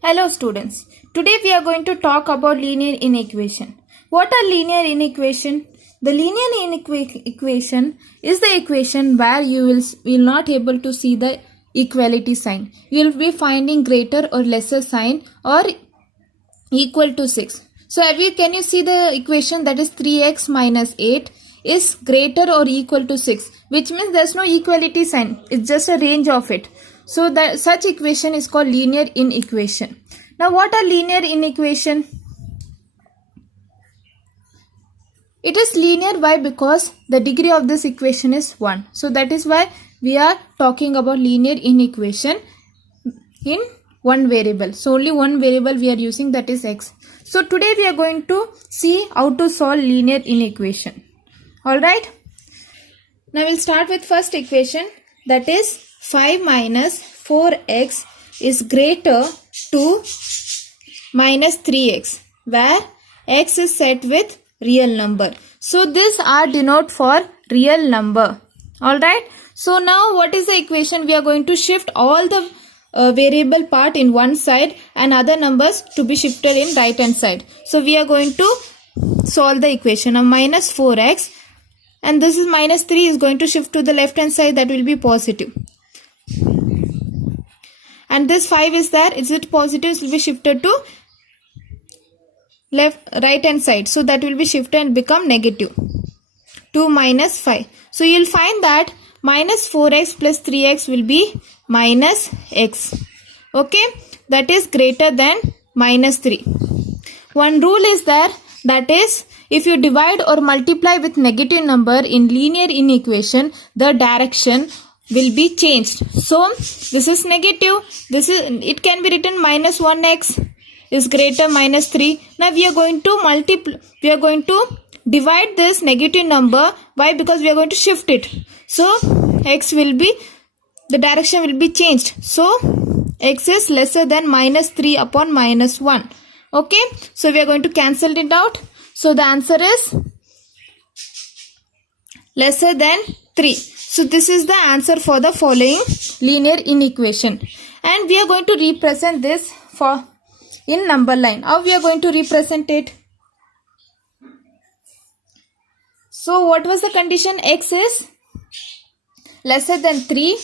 Hello students. Today we are going to talk about linear inequation. What are linear inequation? The linear equation is the equation where you will not able to see the equality sign. You will be finding greater or lesser sign or equal to 6. So can you see the equation that is 3x minus 8 is greater or equal to 6, which means there is no equality sign. It's just a range of it. So that such equation is called linear inequation. Now what are linear inequation? It is linear. Why? Because the degree of this equation is 1. So that is why we are talking about linear inequation in one variable. So only one variable we are using, that is x. So today we are going to see how to solve linear inequation. Alright. Now we'll start with first equation, that is 5 minus 4x is greater to minus 3x, where x is set with real number. So this R denote for real number. Alright. So now what is the equation? We are going to shift all the variable part in one side and other numbers to be shifted in right hand side. So we are going to solve the equation of minus 4x, and this is minus 3 is going to shift to the left hand side, that will be positive. And this 5 is there, is it positive? It will be shifted to right hand side, so that will be shifted and become negative 2 minus 5. So you will find that minus 4x plus 3x will be minus x. Okay, that is greater than minus 3. One rule is there, that is if you divide or multiply with negative number in linear inequation, the direction will be changed. So this is negative, it can be written minus 1x is greater minus 3. Now we are going to divide this negative number. Why? Because we are going to shift it. So x will be, the direction will be changed. So x is lesser than minus 3 upon minus 1. Okay, so we are going to cancel it out. So the answer is lesser than 3. So this is the answer for the following linear inequation. And we are going to represent this in number line. How we are going to represent it? So what was the condition? X is lesser than 3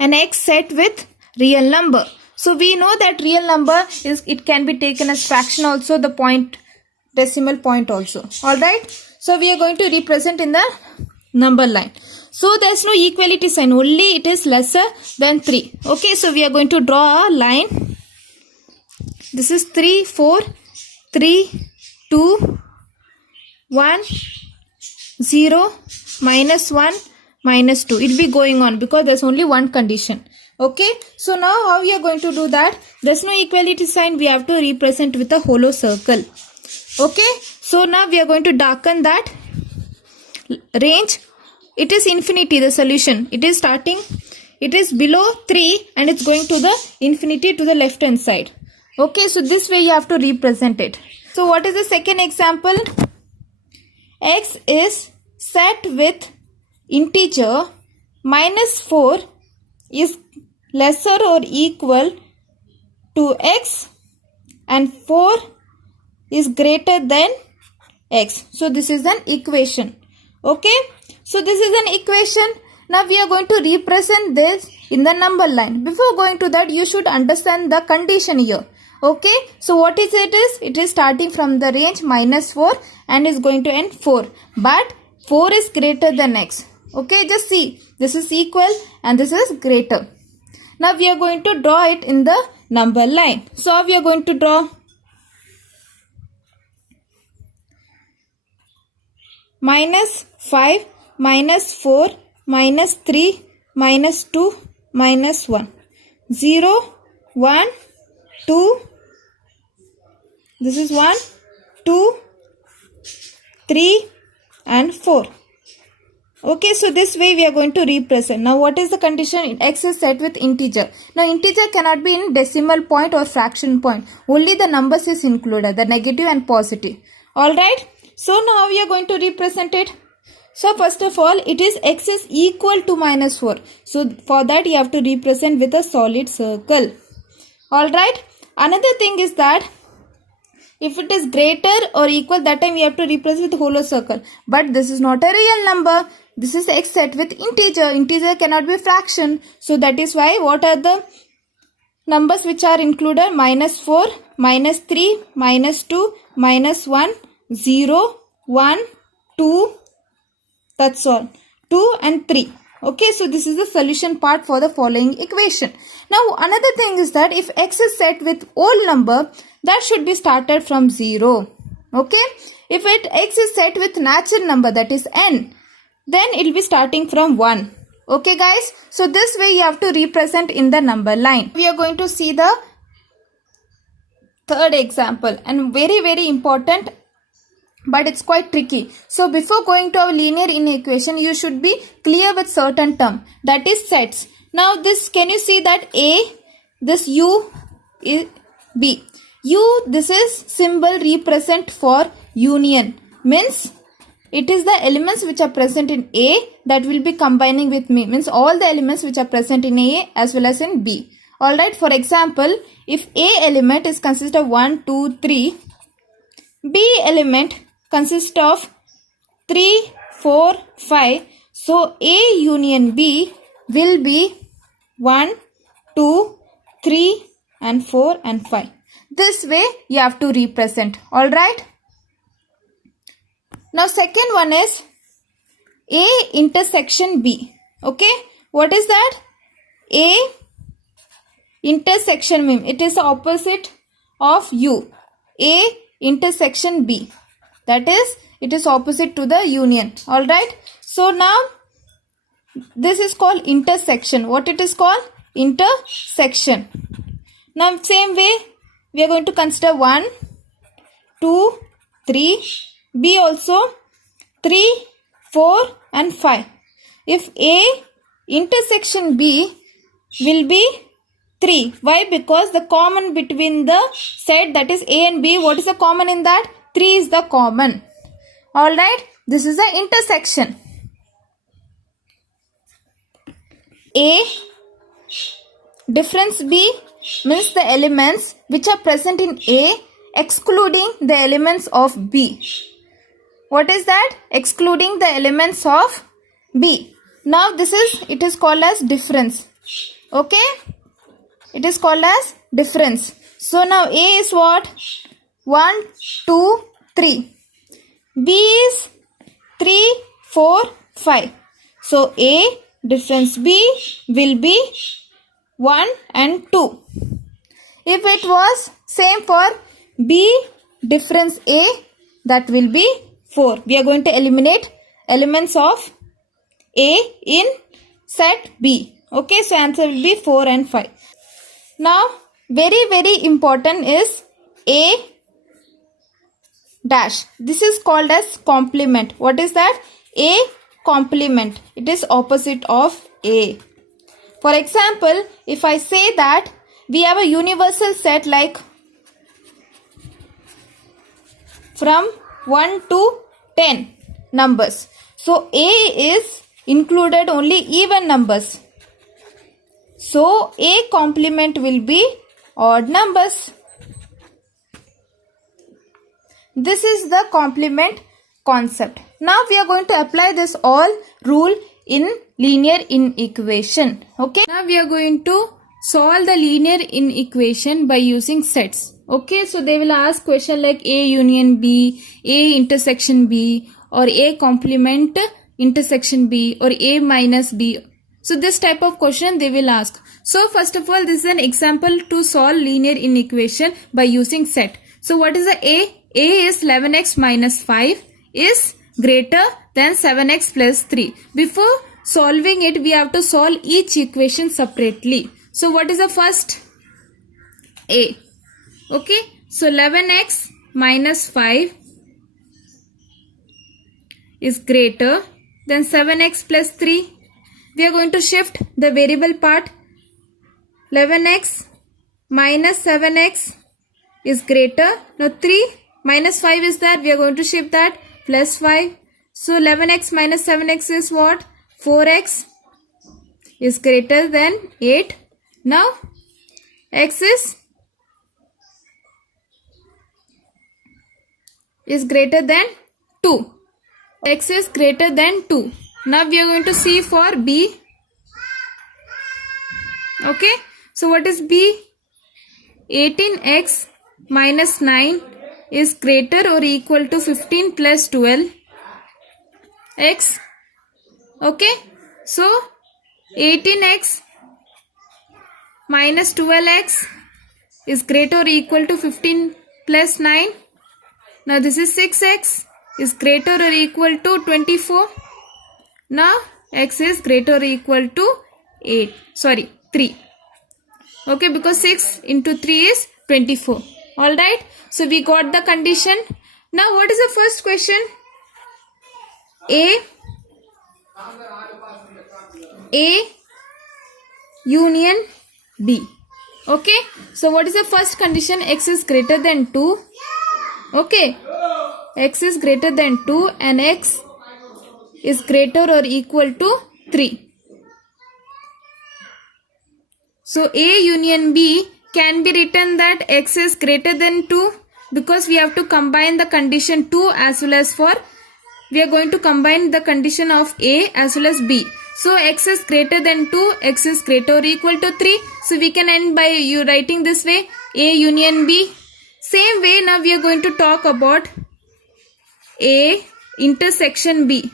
and x set with real number. So we know that real number is, it can be taken as fraction also, the point, decimal point also. Alright. So we are going to represent in the number line. So there is no equality sign, only it is lesser than 3. Okay, so we are going to draw a line. This is 3, 4, 3, 2, 1, 0, minus 1, minus 2. It will be going on because there is only one condition. Okay, so now how we are going to do that? There is no equality sign, we have to represent with a hollow circle. Okay, so now we are going to darken that range. It is infinity, the solution. It is starting, it is below 3 and it's going to the infinity to the left hand side. Okay, so this way you have to represent it. So what is the second example? X is set with integer minus 4 is lesser or equal to x and 4 is greater than x. So this is an equation. Okay, so this is an equation. Now we are going to represent this in the number line. Before going to that, you should understand the condition here. Okay, so what is it is? It is starting from the range minus 4 and is going to end 4. But 4 is greater than x. Okay, just see. This is equal and this is greater. Now we are going to draw it in the number line. So we are going to draw minus 5, minus 4, minus 3, minus 2, minus 1. 0, 1, 2, this is 1, 2, 3 and 4. Okay, so this way we are going to represent. Now what is the condition? X is set with integer. Now integer cannot be in decimal point or fraction point. Only the numbers is included, the negative and positive. Alright, so now we are going to represent it. So first of all, it is x is equal to minus 4. So for that you have to represent with a solid circle. Alright. Another thing is that if it is greater or equal, that time we have to represent with hollow circle. But this is not a real number. This is x set with integer. Integer cannot be fraction. So that is why what are the numbers which are included? -4, -3, -2, -1, 0, 1, 2. That's all. 2 and 3. Okay, so this is the solution part for the following equation. Now another thing is that if x is set with whole number, that should be started from 0. Okay, if x is set with natural number, that is n, then it will be starting from 1. Okay guys, so this way you have to represent in the number line. We are going to see the third example, and very important, but it's quite tricky. So before going to our linear inequation, you should be clear with certain term, that is sets. Now this, can you see that A, this U is B. U, this is symbol represent for union, means it is the elements which are present in A that will be combining with me, means all the elements which are present in A as well as in B. Alright, for example, if A element is consist of 1, 2, 3, B element consists of 3, 4, 5. So A union B will be 1, 2, 3 and 4 and 5. This way you have to represent. Alright. Now second one is A intersection B. Okay. What is that? A intersection mean it is the opposite of U. A intersection B. That is, it is opposite to the union. Alright. So now this is called intersection. What it is called? Intersection. Now same way we are going to consider 1, 2, 3. B also 3, 4 and 5. If A intersection B will be 3. Why? Because the common between the set, that is A and B, what is the common in that? 3 is the common. Alright, this is the intersection. A difference B means the elements which are present in A excluding the elements of B. What is that? Excluding the elements of B. Now this is, it is called as difference. Okay? It is called as difference. So now A is what? 1, 2, 3. B is 3, 4, 5. So A difference B will be 1 and 2. If it was same for B difference A, that will be 4. We are going to eliminate elements of A in set B. Okay, so answer will be 4 and 5. Now, very important is A dash. This is called as complement. What is that? A complement. It is opposite of A. For example, if I say that we have a universal set like from 1 to 10 numbers. So A is included only even numbers. So A complement will be odd numbers. This is the complement concept. Now we are going to apply this all rule in linear inequation. Okay. Now we are going to solve the linear inequation by using sets. Okay. So they will ask question like A union B, A intersection B, or A complement intersection B, or A minus B. So this type of question they will ask. So first of all, this is an example to solve linear inequation by using set. So what is the A? A is 11x minus 5 is greater than 7x plus 3. Before solving it, we have to solve each equation separately. So what is the first? A. Okay. So 11x minus 5 is greater than 7x plus 3. We are going to shift the variable part. 11x minus 7x is greater. Now 3 minus 5 is that. We are going to shift that. Plus 5. So 11x minus 7x is what? 4x is greater than 8. Now x is is greater than 2. X is greater than 2. Now we are going to see for B. Okay. So what is B? 18x minus 9 is greater or equal to 15 plus 12 x. Okay. So 18x minus 12x is greater or equal to 15 plus 9. Now this is 6x is greater or equal to 24. Now x is greater or equal to 3. Okay, because 6 into 3 is 24. Alright, so we got the condition. Now what is the first question? A union B. Okay, so what is the first condition? X is greater than 2. Okay, x is greater than 2 and x is greater or equal to 3. So A union B can be written that x is greater than 2 because we have to combine the condition 2 as well as we are going to combine the condition of A as well as B. So x is greater than 2, x is greater or equal to 3. So we can end by you writing this way, A union B. Same way now we are going to talk about A intersection B.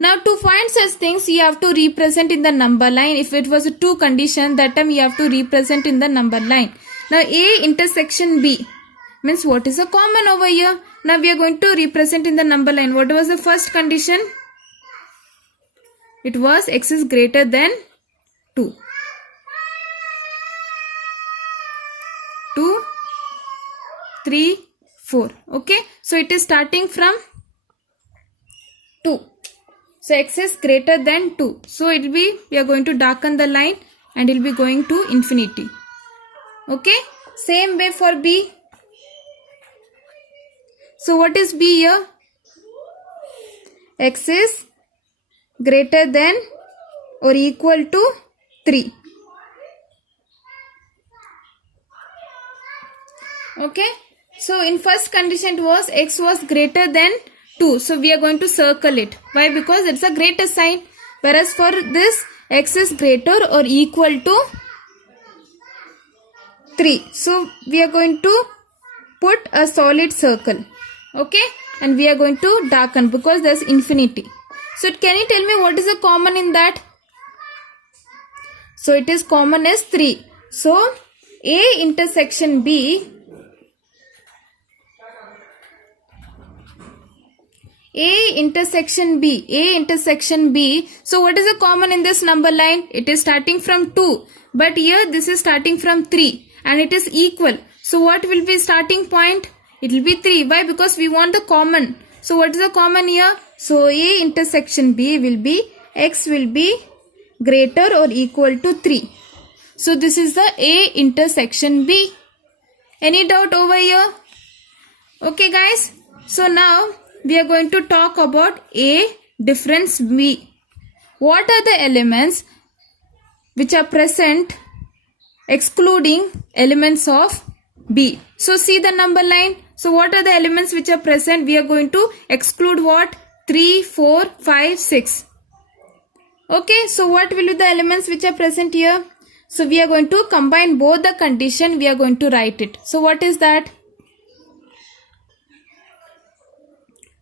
Now to find such things you have to represent in the number line. If it was a 2 condition, that time you have to represent in the number line. Now A intersection B means what is the common over here? Now we are going to represent in the number line. What was the first condition? It was x is greater than 2. 2, 3, 4. Okay. So it is starting from 2. So x is greater than 2. So it will be, we are going to darken the line and it will be going to infinity. Okay. Same way for B. So what is B here? X is greater than or equal to 3. Okay. So in first condition it was x was greater than 2. So we are going to circle it. Why? Because it's a greater sign. Whereas for this x is greater or equal to 3. So we are going to put a solid circle. Okay. And we are going to darken because there's infinity. So can you tell me what is the common in that? So it is common as 3. So A intersection B. A intersection B. So what is the common in this number line? It is starting from 2. But here this is starting from 3. And it is equal. So what will be starting point? It will be 3. Why? Because we want the common. So what is the common here? So A intersection B will be x will be greater or equal to 3. So this is the A intersection B. Any doubt over here? Okay guys. So now we are going to talk about A difference B. What are the elements which are present excluding elements of B? So see the number line. So what are the elements which are present? We are going to exclude what? 3, 4, 5, 6. Okay, so what will be the elements which are present here? So we are going to combine both the condition. We are going to write it. So what is that?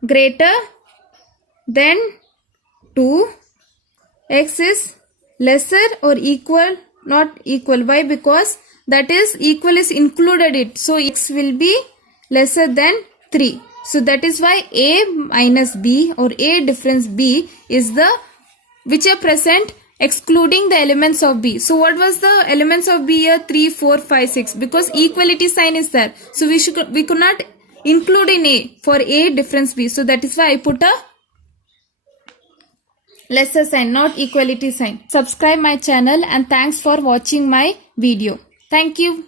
Greater than 2. X is lesser or equal, not equal. Why? Because that is equal is included it. So x will be lesser than 3. So that is why A minus B or A difference B is the which are present excluding the elements of B. So what was the elements of B here? 3, 4, 5, 6. Because equality sign is there. So we could not include in A for A difference B. So that is why I put a lesser sign, not equality sign. Subscribe my channel and thanks for watching my video. Thank you.